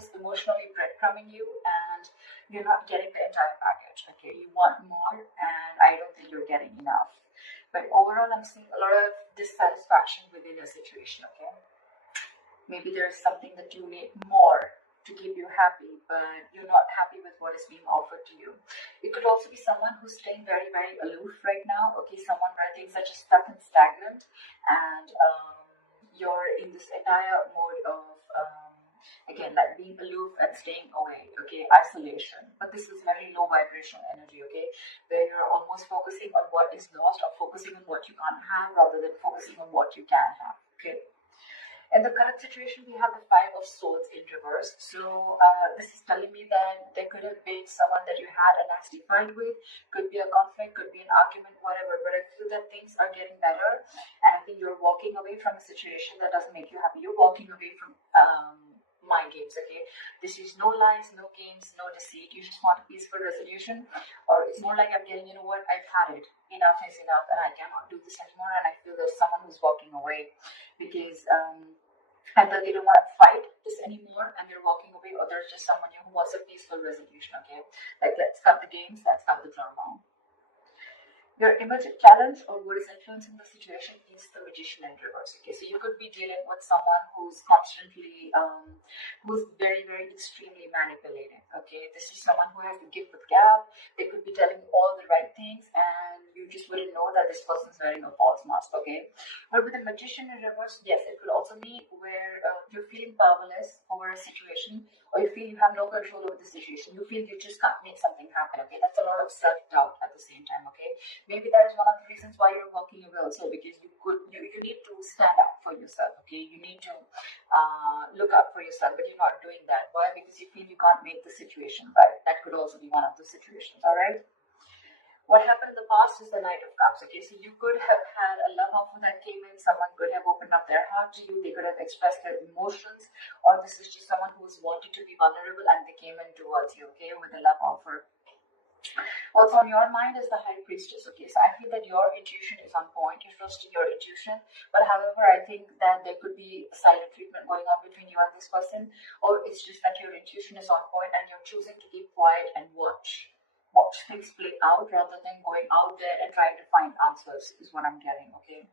who's emotionally breadcrumbing you, and you're not getting the entire package. Okay, you want more, and I don't think you're getting enough. But overall, I'm seeing a lot of dissatisfaction within your situation. Okay, maybe there's something that you need more to keep you happy, but you're not happy with what is being offered to you. It could also be someone who's staying very, very aloof right now. Okay, someone where things are just stuck and stagnant, and you're in this entire mode of again, like being aloof and staying away. Okay, isolation. But this is very low vibrational energy. Okay, where you're almost focusing on what is lost or focusing on what you can't have rather than focusing on what you can have. Okay. In the current situation, we have the Five of Swords in reverse. So this is telling me that there could have been someone that you had a nasty fight with. Could be a conflict, could be an argument, whatever. But I feel that things are getting better. And I think you're walking away from a situation that doesn't make you happy. You're walking away from mind games, okay? This is no lies, no games, no deceit. You just want a peaceful resolution. Or it's more like I'm getting, you know what, I've had it. Enough is enough and I cannot do this anymore. And I feel there's someone who's walking away because either they don't want to fight this anymore and they're walking away, or there's just someone who wants a peaceful resolution. Okay, like let's cut the games, let's cut the drama. Your emergent challenge or what is influencing the situation is the Magician in reverse. Okay, so you could be dealing with someone who's constantly, who's very, very extremely manipulating. Okay, this is someone who has the gift of gab. They could be telling you all the right things, and you just wouldn't know that this person's wearing a false mask. Okay, but with the Magician in reverse, yes, it could also be where you're feeling powerless over a situation, or you feel you have no control over the situation. You feel you just can't make something happen. Okay, that's a lot of self-doubt at the same time. Okay. Maybe that is one of the reasons why you're walking away also, because you need to stand up for yourself. Okay, you need to look up for yourself, but you're not doing that. Why? Because you feel you can't make the situation right. That could also be one of the situations. All right. What happened in the past is the Knight of Cups. Okay, so you could have had a love offer that came in. Someone could have opened up their heart to you. They could have expressed their emotions, or this is just someone who's wanted to be vulnerable and they came in towards you. Okay, with a love offer. What's on your mind is the High Priestess. Okay, so I feel that your intuition is on point. You're trusting your intuition, but however, I think that there could be silent treatment going on between you and this person, or it's just that your intuition is on point and you're choosing to keep quiet and watch things play out rather than going out there and trying to find answers. Is what I'm getting. Okay.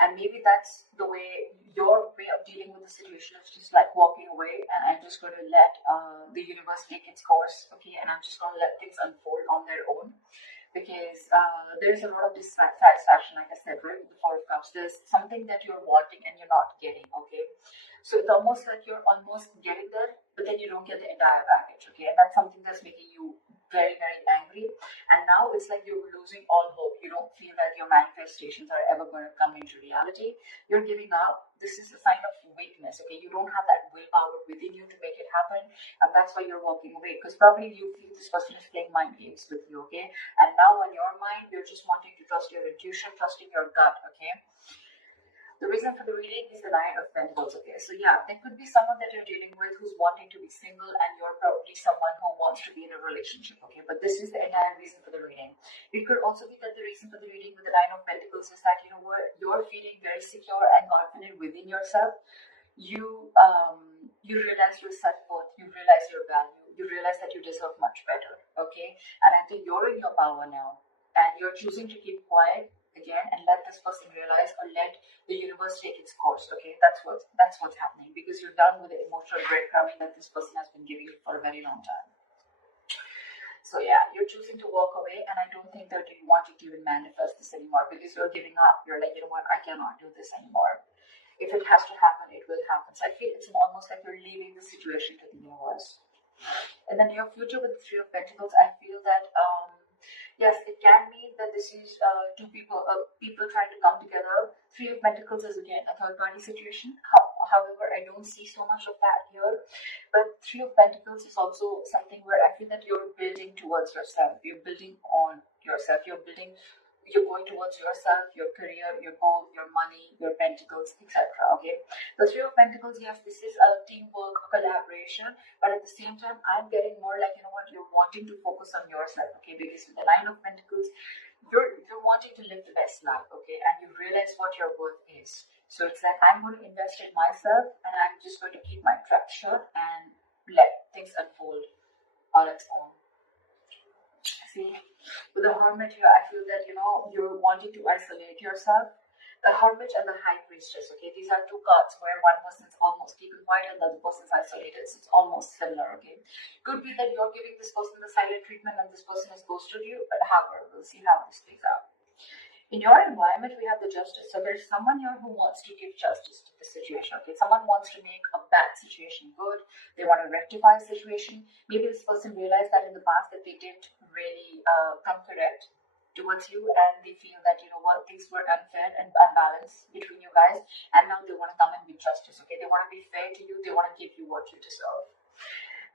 And maybe that's the way, your way of dealing with the situation is just like walking away, and I'm just going to let the universe take its course, okay? And I'm just going to let things unfold on their own, because there's a lot of dissatisfaction, like I said, right, with the Four of Cups. There's something that you're wanting and you're not getting, okay? So it's almost like you're almost getting there, but then you don't get the entire package, okay? And that's something that's making you very, very angry. And now it's like you're losing all hope. You don't feel that your manifestations are ever going to come into reality. You're giving up. This is a sign of weakness, okay? You don't have that willpower within you to make it happen, and that's why you're walking away, because probably you feel this person is playing mind games with you, okay? And now in your mind, you're just wanting to trust your intuition, trusting your gut, okay? The reason for the reading is the Nine of Pentacles, okay? So yeah, there could be someone that you're dealing with who's wanting to be single, and you're probably someone who wants to be in a relationship, okay? But this is the entire reason for the reading. It could also be that the reason for the reading with the Nine of Pentacles is that, you know what, you're feeling very secure and confident within yourself. You realize your self-worth, you realize your value, you realize that you deserve much better, okay? And I think you're in your power now, and you're choosing to keep quiet again and let this person realize, or let the universe take its course, okay? That's what's happening, because you're done with the emotional breadcrumbing that this person has been giving you for a very long time. So yeah, you're choosing to walk away, and I don't think that you want to even manifest this anymore, because you're giving up. You're like, you know what, I cannot do this anymore. If it has to happen, it will happen. So I feel it's almost like you're leaving the situation to the universe. In the near future with the Three of Pentacles, I feel that yes, it can mean that this is two people trying to come together. Three of Pentacles is again a third party situation. However, I don't see so much of that here. But Three of Pentacles is also something where I feel that you're building towards yourself. You're building on yourself. You're going towards yourself, your career, your goal, your money, your pentacles, etc. Okay. The Three of Pentacles, yes, this is a teamwork, collaboration, but at the same time, I'm getting more like, you know what, you're wanting to focus on yourself, okay? Because with the Nine of Pentacles, you're wanting to live the best life, okay? And you realize what your worth is. So it's like, I'm going to invest in myself, and I'm just going to keep my trap shut and let things unfold on its own. See, with the Hermit here, I feel that, you're wanting to isolate yourself. The Hermit and the High Priestess, okay, these are two cards where one person's almost keeping quiet and the other person's isolated. So it's almost similar, okay. Could be that you're giving this person the silent treatment and this person has ghosted you, but however, we'll see how this plays out. In your environment, we have the Justice. So there's someone here who wants to give justice to the situation. Okay, someone wants to make a bad situation good. They want to rectify a situation. Maybe this person realized that in the past that they didn't really come correct towards you, and they feel that, things were unfair and unbalanced between you guys, and now they want to come in with justice. Okay, they want to be fair to you. They want to give you what you deserve.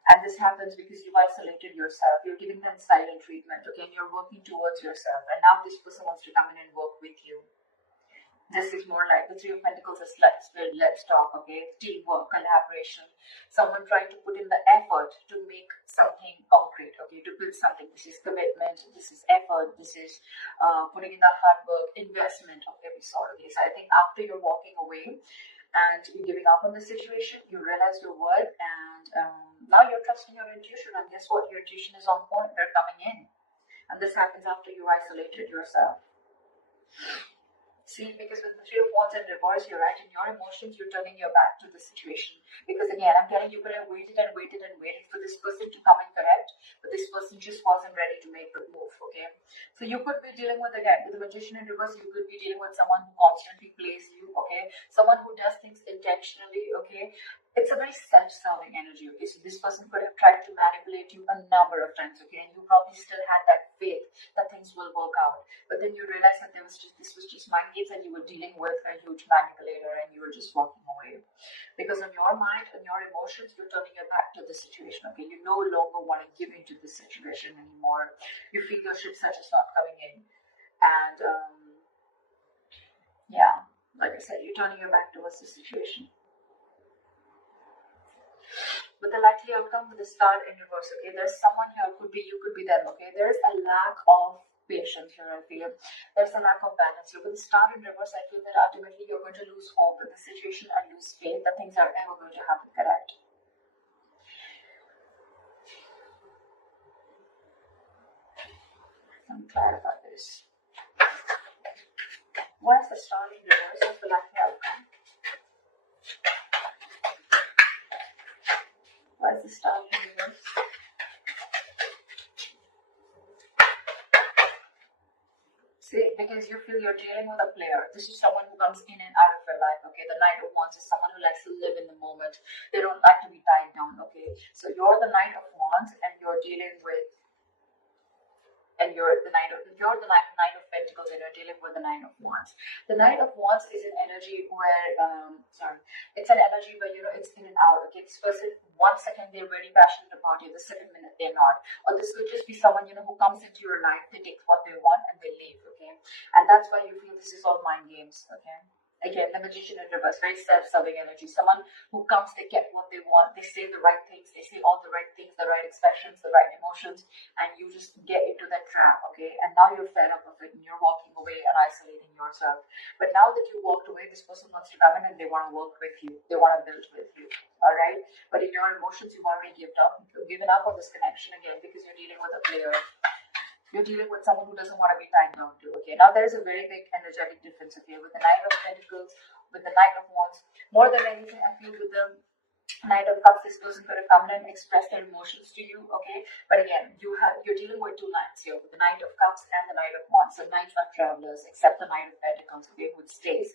And this happens because you've isolated yourself. You're giving them silent treatment, okay? And you're working towards yourself. And now this person wants to come in and work with you. This is more like the Three of Pentacles is let's build, let's talk, okay? Teamwork, collaboration. Someone trying to put in the effort to make something concrete, okay? To build something. This is commitment, this is effort, this is putting in the hard work, investment of every sort, okay? So I think after you're walking away and you're giving up on the situation, you realize your worth, and now you're trusting your intuition, and guess what? Your intuition is on point. They're coming in. And this happens after you isolated yourself. See, because with the Three of Wands in reverse, you're right. In your emotions, you're turning your back to the situation. Because again, I'm telling you, could have waited and waited and waited for this person to come and correct, but this person just wasn't ready to make the move, okay? So you could be dealing with, again, with the Magician in reverse, you could be dealing with someone who constantly plays you, okay? Someone who does things intentionally, okay? It's a very self-serving energy, okay? So this person could have tried to manipulate you a number of times, okay? And you probably still had that faith that things will work out. But then you realize that this was just mind games, and you were dealing with a huge manipulator, and you were just walking away. Because of your mind and your emotions, you're turning your back to the situation, okay? You no longer want to give into the situation anymore. You feel your ship set is not coming in. And, yeah, like I said, you're turning your back towards the situation. With the likely outcome, with the Star in reverse, okay, there's someone here, could be you, could be them, okay. There's a lack of patience here, I feel. There's a lack of balance here. With the Star in reverse, I feel that ultimately you're going to lose hope with the situation and lose faith that things are ever going to happen correct. Let me clarify this. Why is the Star in reverse of the likely outcome? Why is the Star in reverse? See, because you feel you're dealing with a player. This is someone who comes in and out of your life, okay? The Knight of Wands is someone who likes to live in the moment. They don't like to be tied down, okay? So you're the Knight of Wands, and you're dealing with, and you're the Knight of Pentacles, and you're dealing with the Knight of Wands. The Knight of Wands is an energy where, it's an energy where, it's in and out, okay? This person, 1 second they're very passionate about you, the second minute they're not. Or this could just be someone, who comes into your life, they take what they want and they leave, okay? And that's why you feel this is all mind games, okay? Again, the Magician in reverse, very self-serving energy. Someone who comes, they get what they want, they say the right things, they say all the right things, the right expressions, the right emotions, and you just get into that trap, okay? And now you're fed up of it, and you're walking away and isolating yourself. But now that you walked away, this person wants to come in and they want to work with you. They want to build with you, all right? But in your emotions, you've already given up on this connection again, because you're dealing with a player. You're dealing with someone who doesn't want to be tied down to, okay? Now there's a very big energetic difference, okay? With the Knight of Pentacles, with the Knight of Wands, more than anything, I feel with the Knight of Cups, this person could have come in and expressed their emotions to you, okay? But again, you're dealing with two knights here, with the Knight of Cups and the Knight of Wands. So knights are travelers, except the Knight of Pentacles, okay, who stays.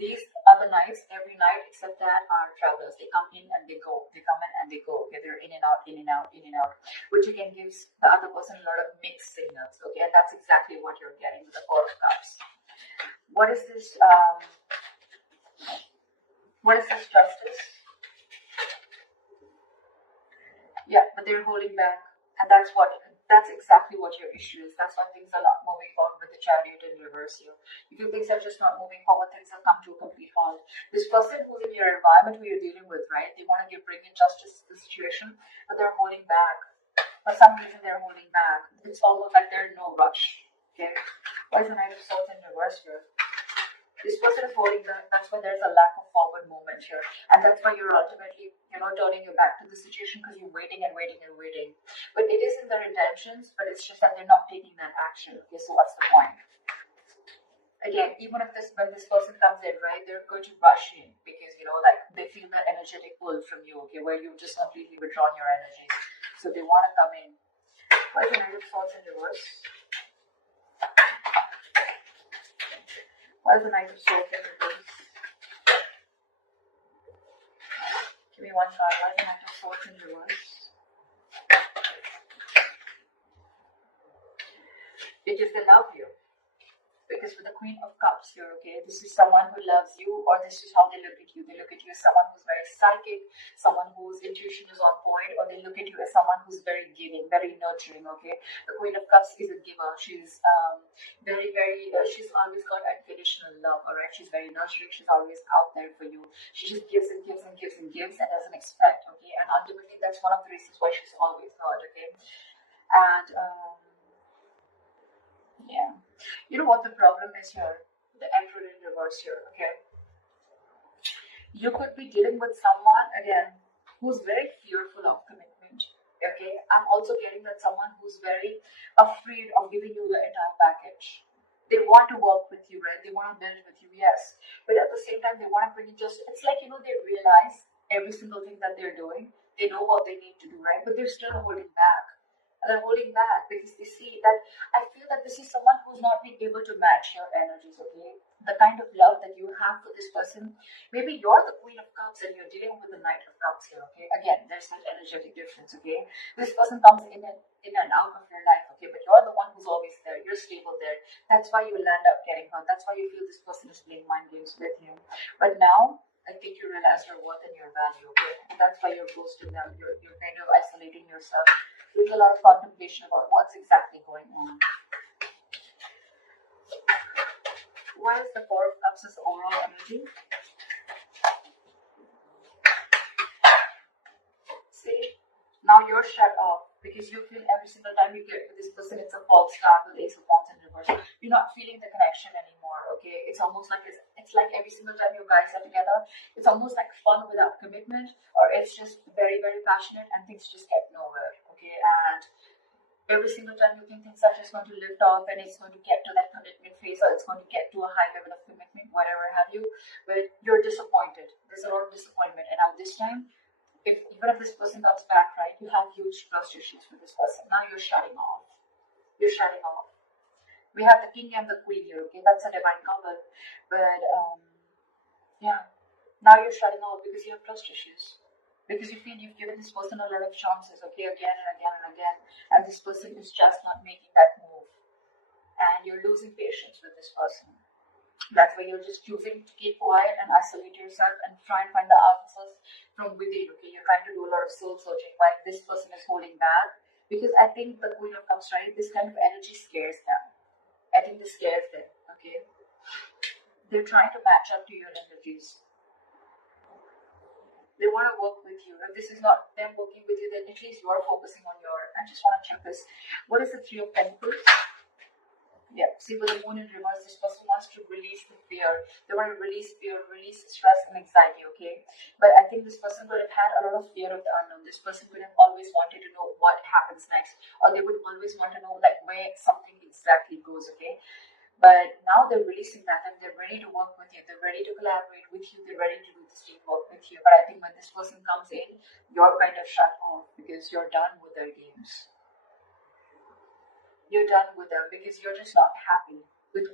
These other knights, every knight except that, are travelers. They come in and they go. They come in and they go, okay? They're in and out, in and out, in and out, which again gives the other person a lot of mixed signals, okay? And that's exactly what you're getting with the Four of Cups. What is this? What is this Justice? Yeah, but they're holding back, and that's exactly what your issue is. That's why things are not moving forward with the Chariot in reverse here. If you things are just not moving forward, things have come to a complete halt. This person who's in your environment, who you're dealing with, right? They want to bring in justice to the situation, but they're holding back. For some reason, they're holding back. It's almost like they're in no rush. Okay. Why is the Knight of Swords in reverse here? This person is holding back. That's why there's a lack of forward movement here. And that's why you're ultimately, turning your back to the situation because you're waiting and waiting and waiting. But it is in their intentions, but it's just that they're not taking that action. Okay, so what's the point? Again, even if when this person comes in, right, they're going to rush in because, like they feel that energetic pull from you, okay, where you've just completely withdrawn your energy. So they want to come in. Why is the Knight of Swords in reverse? Why is the Knight of Swords in reverse? Give me one card. Why is the Knight of Swords in reverse? Because they love you. Because with the Queen of Cups here, okay, this is someone who loves you, or this is how they look at you. They look at you as someone who's very psychic, someone whose intuition is on point, or they look at you as someone who's very giving, very nurturing, okay. The Queen of Cups is a giver. She's she's always got unconditional love, alright. She's very nurturing. She's always out there for you. She just gives and gives and gives and gives and doesn't expect, okay. And ultimately, that's one of the reasons why she's always heard, okay. And yeah. You know what the problem is here? The Emperor in reverse here, okay? You could be dealing with someone, again, who's very fearful of commitment, okay? I'm also getting that someone who's very afraid of giving you the entire package. They want to work with you, right? They want to build with you, yes. But at the same time, they want to bring it it's like, they realize every single thing that they're doing. They know what they need to do, right? But they're still holding back. They're holding back because they see that I feel that this is someone who's not been able to match your energies, okay? The kind of love that you have for this person. Maybe you're the Queen of Cups and you're dealing with the Knight of Cups here, okay? Again, there's that energetic difference, okay? This person comes in and out of your life, okay? But you're the one who's always there. You're stable there. That's why you land up getting hurt. That's why you feel this person is playing mind games with you. But now, I think you realize your worth and your value, okay? And that's why you're ghosting them. You're kind of isolating yourself. There's a lot of contemplation about what's exactly going on. Why is the Four of Cups as overall energy? See, now you're shut off because you feel every single time you get with this person, it's a false start with Ace of Wands in reverse. You're not feeling the connection anymore, okay? It's almost like it's like every single time you guys are together, it's almost like fun without commitment, or it's just very, very passionate and things just get nowhere, okay? And every single time you think things are just going to lift off and it's going to get to that commitment phase, or it's going to get to a high level of commitment, whatever have you, but you're disappointed. There's a lot of disappointment. And now this time, even if this person comes back, right, you have huge trust issues with this person. Now you're shutting off. You're shutting off. We have the King and the Queen here, okay? That's a divine couple. But, yeah. Now you're shutting off because you have trust issues. Because you feel you've given this person a lot of chances, okay, again and again and again, and this person is just not making that move. And you're losing patience with this person. That's why you're just choosing to keep quiet and isolate yourself and try and find the answers from within, okay? You're trying to do a lot of soul searching while this person is holding back. Because I think the Queen of Cups, right, this kind of energy scares them. I think this scares them, okay? They're trying to match up to your energies. They want to work with you. If this is not them working with you, then at least you're focusing on I just want to check this. What is the Three of Pentacles? Yeah, see, with the Moon in reverse, this person wants to release the fear. They want to release fear, release stress and anxiety, okay? But I think this person could have had a lot of fear of the unknown. This person could have always wanted to know what happens next. Or they would always want to know, like, where something exactly goes, okay? But now they're releasing that and they're ready to work with you. They're ready to collaborate with you. They're ready to do this teamwork with you. But I think when this person comes in, you're kind of shut off because you're done with their games. You're done with them because you're just not happy with